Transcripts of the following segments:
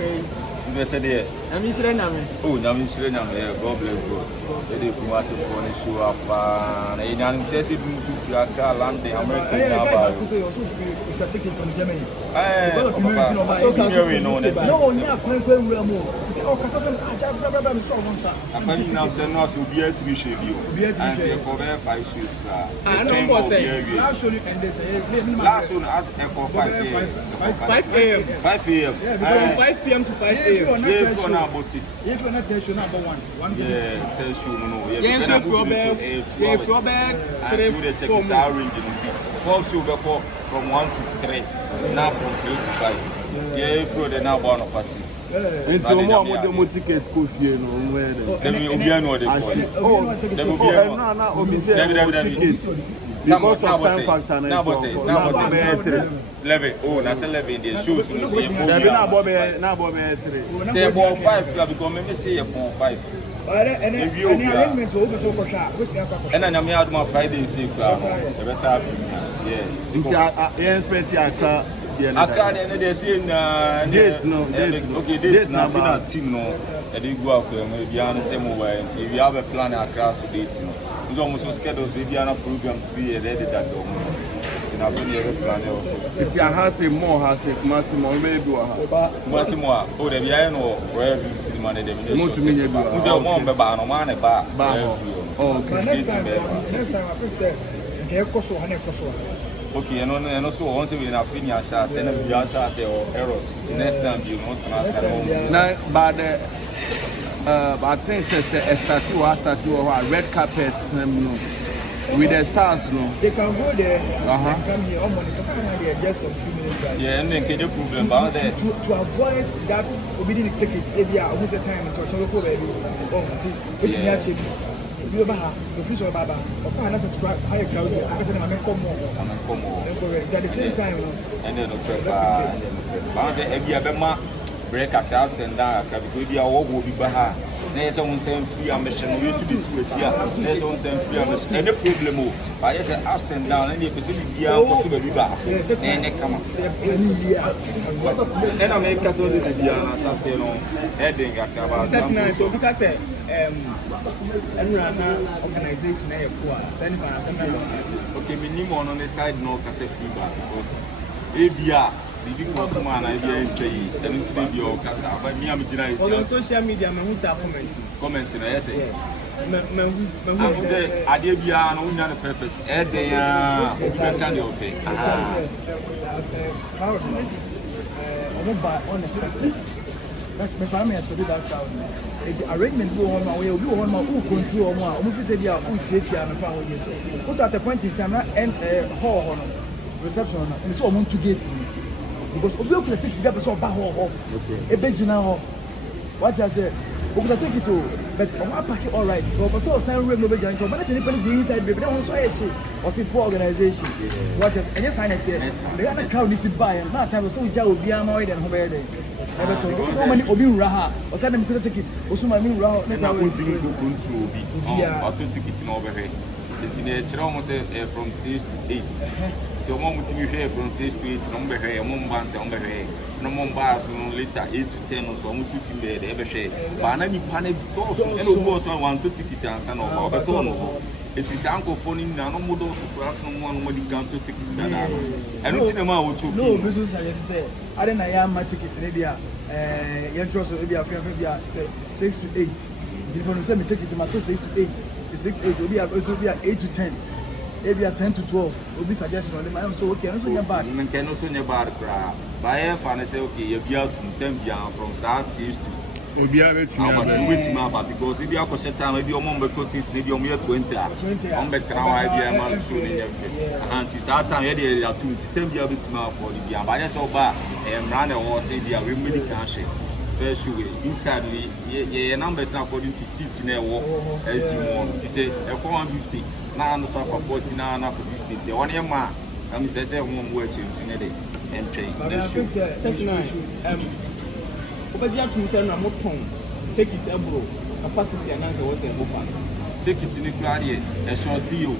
Okay. You said it. I'm in Sri Lanka. Oh, now in Sri Lanka. God bless God. Say they come as a phone show up. And in an intensive move to Africa, London, America. You can take it from Germany. Because of community, no, yeah, quite well more. Oh, Cassandra, I find now saying not to be able to be shaved. And they cover 5 shoes. I don't know what I'll show you and they say, last one at 5 a.m. 5 a.m. 5 a.m. Yeah, because 5 p.m. to 5 a.m. If you're not If you're not there, number one. Yeah, tell you no. Yeah, so for back, and do the check is our range. 4 shoes from 1 to 3. Now from 3 to 5. Yeah, if you're the now one of us. It's more with the ticket coffee, you know, where then you'll be another. Oh, because of time factor. Level. Oh, that's 11. The shoes. Say about 5 because maybe say about 5. And arrangements over so for and then I'm out my Friday safe. The best happy. Yeah. I can't say dates no. Okay, dates now. We not team no. I didn't go out there. Maybe I say more. If you have a plan across the dates no. It's almost scheduled. If you have programs, be ready that do. It's a house more has a Massimo maybe Massimo. Oh, the piano where you see money. Who's your mom? Baba, man, a bar. Oh, next time I think say okay, and also once we have finished, I say we are say errors. Next time you not transfer. But I think a statue or red carpets with the stars, no. They can go there and come here on money because just a few minutes drive. Yeah, and then can you prove about that? To avoid that, we didn't take it. If you are almost a time to a local baby. Oh, which you have checked. You have the fish or Baba, or perhaps a scrap higher crowd because I'm come more. At the same time, and then the break a class and that because you are all will be behind. There's someone saying free ambition. We used to be switch here. There's someone saying free ambition. And the problem, I just say ups and down, and the facility are possible to be back. And they come up. And I make us all the Diana, say, no, heading at about that. So, because organization, okay, minimum on the side, no, because feedback because ABR. The consumer and I be and into the video casa, but me I'm on social media, my who's commenting, I say. I say, I did be an perfect. They are okay. Unexpected. My family expected that child. It's arrangement go on my way, we on my own control. I'm say, yeah, what's at the point in time and hall reception, and so I want to get me. Because we could take it to so bad a big now. What I say, we could take it to, but I pack it all right. But so sign room no be join to, but anybody go inside baby. That one so shit. Was it poor organization? What is and just sign it here. The other crowd needs to buy and that time so ja obi am more than home there. Because so many obi raha, or say them could take it. Also my mean raha, let's have it to go control be. Yeah, I don't take it in over here. It's almost from 6 to 8. So mom to be here from 6 to 8, number here, mom band number here. No mom bars later 8 to 10 or so almost sitting there, ever share. But I need panic also and of course I want to take it and send over the tone. It is uncle phoning now, no more to pass someone when he come to take it. I don't see them out to no business. I just say, I don't know my ticket in India. Your trust will be a fair 6 to 8. If you say me take it to my 6 to 8, the 6 to 8 will be 8 to 10. Maybe at 10 to 12 will be suggestion on them. I'm so okay. I'm so near bad. You can also near bad crowd. By if I say okay, you'll be out from 10 from SARS 6 to. We'll be able to because if you have a time, maybe your mom because it's maybe on 20. I'm back now. I be a man soon. And it's that time, you're to 10 be able to for the beyond. But that's all bad. And run or say they are really cash. First, inside the numbers according to seats in a walk as Jim to say a 450. Now I'm for 40 now for 50. 1 year man, I'm saying one word in a day and train. But you have to say, I'm not take it abroad. Capacity and another was a book. Take it in the clarier, a short deal.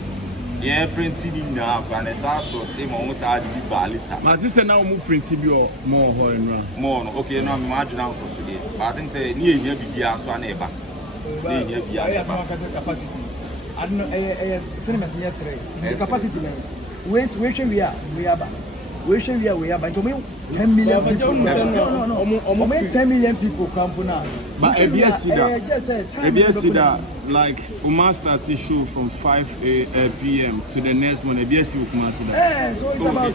Yeah, printing in now, and a short team almost had to be valid. But this is now more printed more more. Okay, no, I'm imagining Uncle Sudi. But I think say near here be so neighbor. Near here capacity. I don't know, cinema is near 3. The capacity, man. Where we are back. We are by 10 million people. No. 10 million people come now. But ABS that like Umar started show from 5 p.m. to the next one. ABS will come out. So it's about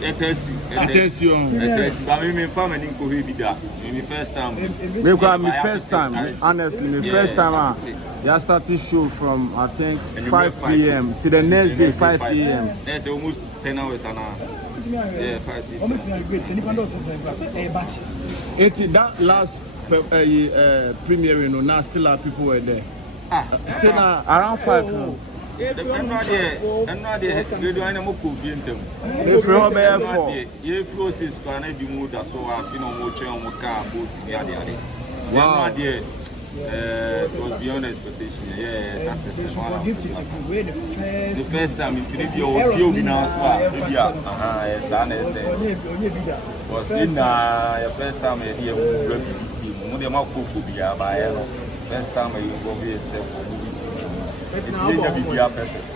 but me family didn't go be that. Me first time. Because my first time, honestly, my first time. I started show from I think 5 p.m. to the next day 5 p.m. That's almost 10 hours an hour. Yeah, 5, 6. Batches. That last premiere, you know, now still our people were there. Still around 5 now. I'm not there. They do any more convenient. If you're there for, if you see square, be moved so I feel no more chair on my car, boots, the other. Wow. It was beyond expectation. Yes, that's the first time in Trinity or Tiobi now, yes, was in your first time here with BBC. When the Marco could be a buyer, first time you go here, for movie. It's going to be perfect.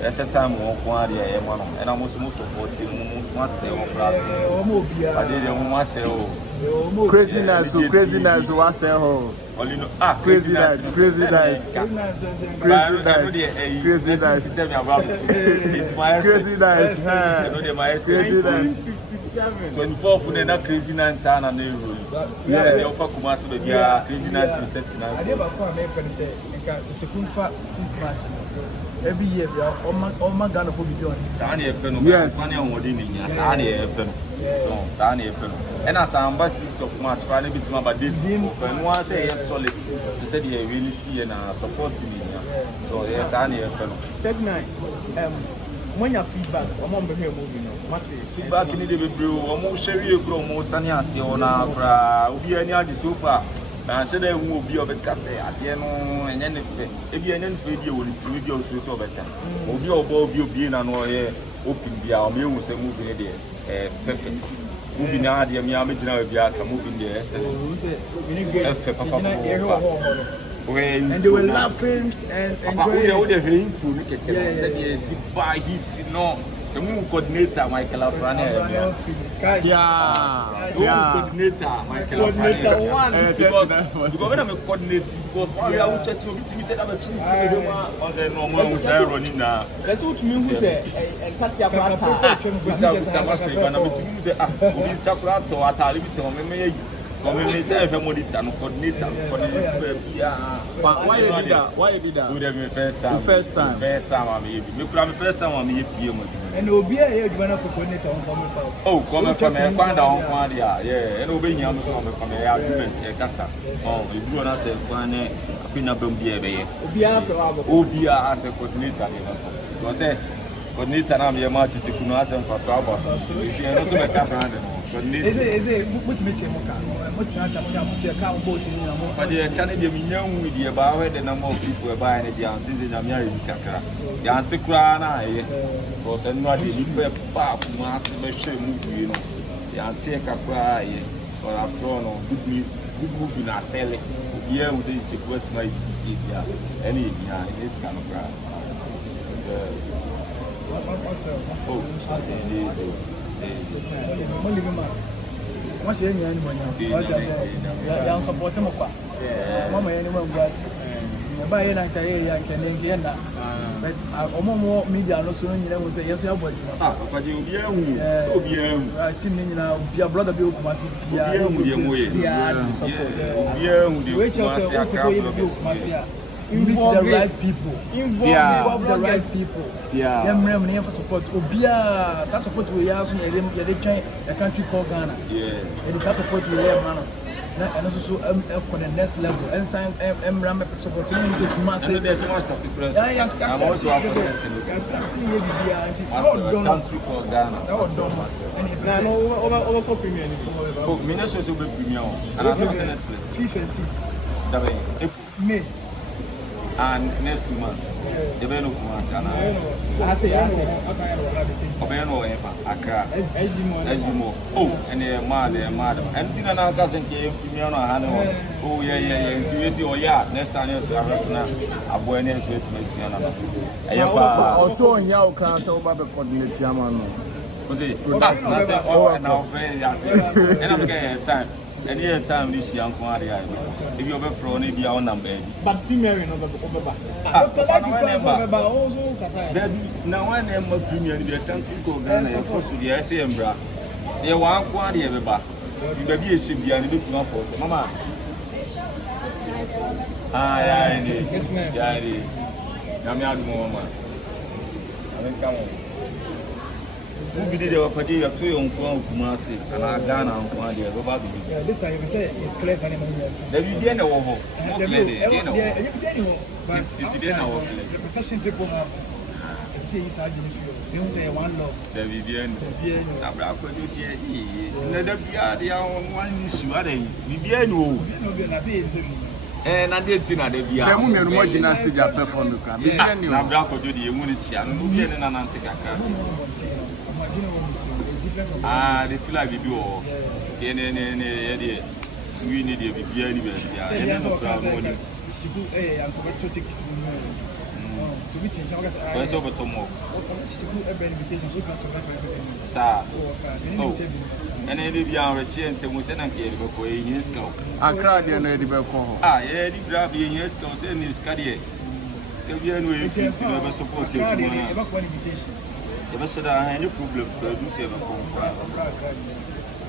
There's a time we want to and I'm also supporting crazy nights, crazy nights, what's your home? Crazy nights, crazy nights, crazy nights, crazy nights, crazy nights. 24 for the crazy night and yeah, they offer Kumasi baby crazy night to 39. I never found a 6 matches. Every year, we are all my Ghana for video. Yes, so Sani and as ambassadors of match, I bit about this. When one say yes, solid, they said you really see and supporting me. So yes, Sani Tech 9. When your feedback, I'm on the movie. Feedback in the brew, almost share you grow more sunny as you on be any other so far. I said there will be of a casse at the end, and then if you end video will video so better. Or be about you being an open the army will say moving there. Perfect. Moving out the Miami, moving there. And they were laughing and enjoying the rain to look at them. By heat, no. So we coordinator Michael Afrane. Coordinator Michael Afrane. Because when I'm a coordinator, because one year we just we said I'm a team on the normal was running now. That's what me who say Katia Prata. We say when I'm a team we say Saprato at a little me. Come say if I'm coordinator. But why you did that? Why you did that? Would have been first time. First time. First time I'm here. Me first time I'm here PM. And it will be a coordinator on coming from. Oh, coming from a find out yeah. And obey him from a argument, a casa. Oh, you do not say one Pinabum BA. Obia as a coordinator. You say coordinator, I'm your match to Kunas and for Saba. You see, also a camera. Is it what meeting? What's your account boss in your home? But the Canadian young with the about the number of people buying the answers in America. The answer crana, because I'm not the pap, massive movie, you know. See, I'll take a cry, or after all, good news, good movie, not selling. Yeah, we take what's my see here. Any, in this kind of crowd. What's your name? I'm supporting my father. Mama, anyone was buy an idea and can get that. But I'm more media, no sooner than we say, yes, your body. But you'll be a team in your brother Bill Kumasi. Involve the right people. Involve the right people. Yeah. Them never support. Obia, support we are so you can't country called Ghana. Yeah. It is support we have man. and also on the next level. And some ram support you massive. There's one static press. I'm also a percent. Country called Ghana. No, over premium. Oh, Minnesota will be premium. And I'm also Netflix. 5 and 6. May. And next 2 months. The Beno Kumasi and I say, Obeno Accra. As you know. Oh, and a madam. And Tina now doesn't give premium on Hano. Oh, yeah. You see, oh, yeah. Next time you have a buenos with me. Also, in your class, over the coordinate Yamano. Oh, now, and I'm getting time. Any time this young one, if you ever thrown it, your number. But premium over. Now, I am a premium, the country called Ghana, of course, the SM bra. Say one quantity ever back. You may be a ship behind the bit of force. Mamma. Yeah, I'm out more. I mean, come on. Who did the opportunity of 2 on Kumasi and I Ghana on Kwadi? This time you say it clears animal. Then you didn't know. The perception people have. You say it's hard you don't say one love. The Vivian, one issue. And I did think that the more gymnastics are performed. I'm back to the immunity and we get an antique. Ah, they feel like we do all. We need to be anywhere. Yeah, that's over tomorrow. And then we are a chain to Musen for a year scout. I cried in a debate. Ah, yeah, the grab a year scout and his career. Scavian way to never support you. You must have any problem because you say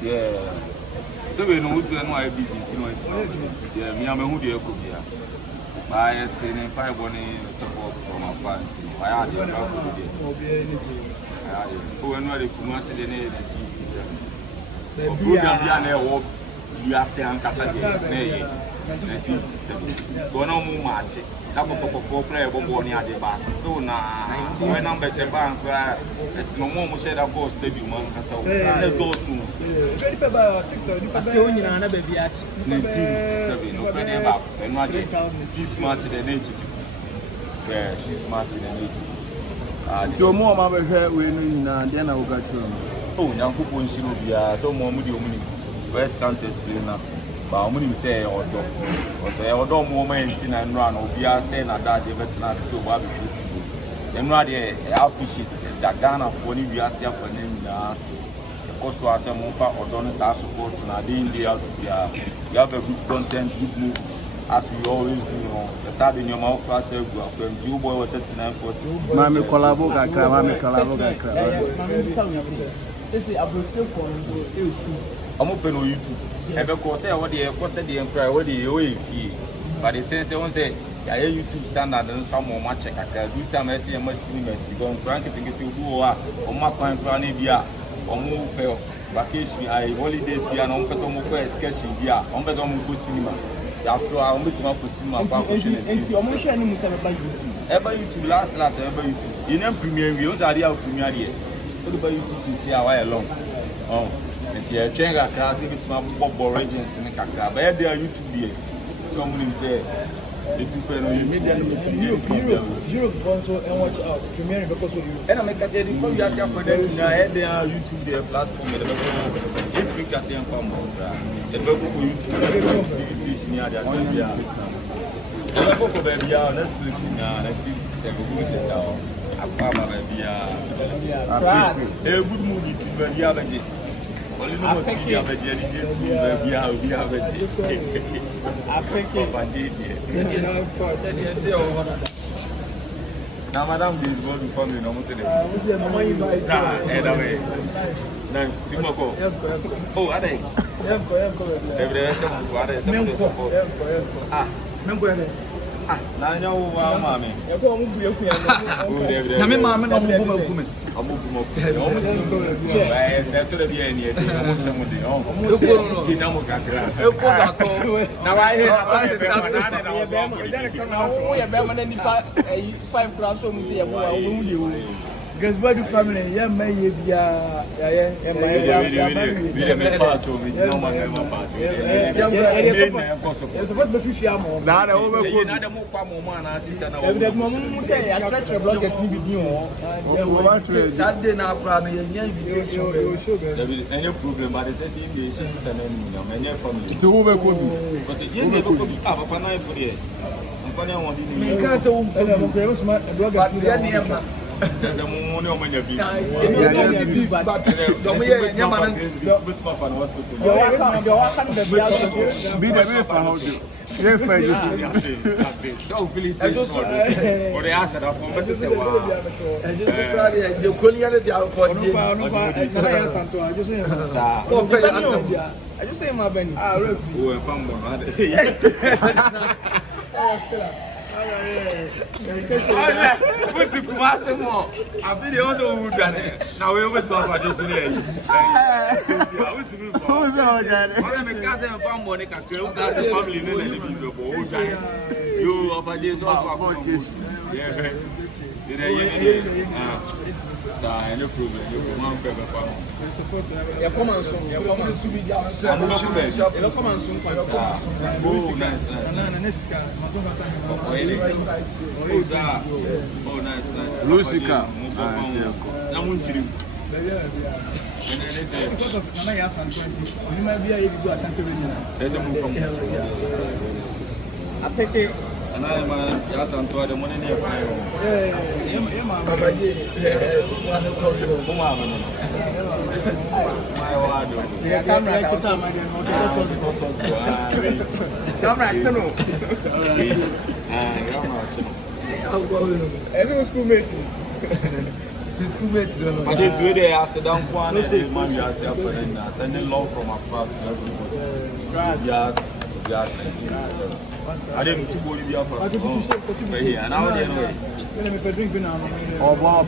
yeah. So we know why busy. Yeah, me, I'm a hoodie. Buy it in 5 support from our family. I had the who are not the Kumasi the name of the TV7. Good and you are saying Cassandra. 1957. Go no more match. That was for player born at the back. So now, when I'm better bank, there's no more shade of course, stadium. Let's go soon. I see only another baby. 1957. Open about and not 6 months in the nature. Yeah, 6 months in the nature. Your mom, I will hear when then I will get you. Oh, young people in Shilobia, so more money. West can't explain nothing. But I'm going to say, or don't moment in and run, or be a saying that they better so bad possible. And not the appreciate that Ghana for the Biasia for name us. Also, as a more or donors are support to Nadine, out to be you have a good content, good move, as we always do. The sad in your mouth, I say, when Joe Boy was 3940. Mammy Collabo, Mammy Collabo. This is a brochure for you. I'm open on YouTube. And because I want the empire, what the away fee. But it says, I say, I YouTube standard and some more match. I can do time I see a much cinemas because I'm trying to get to who are on my point, Planibia, or move vacation, holidays, and on Petomo excursion, on Petomo cinema. After I'm with my cinema, ever YouTube last, ever YouTube. In a premiere, we also are premiere here. What about YouTube to see how I along? Oh. And here, change a class if it's my football regions in the Kaka. But they are YouTube here. Someone say, the 2 pen on Europe also and watch out. Premiere because of you. And I make a say, for you for them, they are YouTube their platform. It's because I am from the YouTube station here. And I talk about Netflix in 1957. A good movie to be average. Only no more TV average. Be average. Now, Madam, this is going to form you almost a Timoko. Oh, are they? Na nya wo wa mama. E ko mo bu eku ya. Na me mama no mo bu eku me. Omo bu mo. Omo ti. Eh se to le bi eni e ti omo se mo de. Omo ki na mo kakra. E fo ga to. Na wa he na wa Na wo ye be ma na nipa 5 class so mu se ye bo wa wo mu de wo. Gasbadu family, yeah, may you be a there's a money on my beef. Be the way for how to. Yeah, so please or they asked that from better say wow. I just the colonial they are for I just say my Benny. Oh, and from What Kumasi more? I feel the other wood than now. We always go for this day. Who's all that? I'm a cousin from Monica, family, you are this also. Yeah, no problem. You come on, Yeah, come on soon. Yeah, come on soon. Yeah, come on soon. Oh, nice. Oh, nice. Lucica. There's a move from I think it. and I'm just on the money near fire. I did today. I said, "Don't want to man yourself and sending love from afar to everybody." Yes. I didn't to go to the office. And now, Let me drink now. Oh, wow,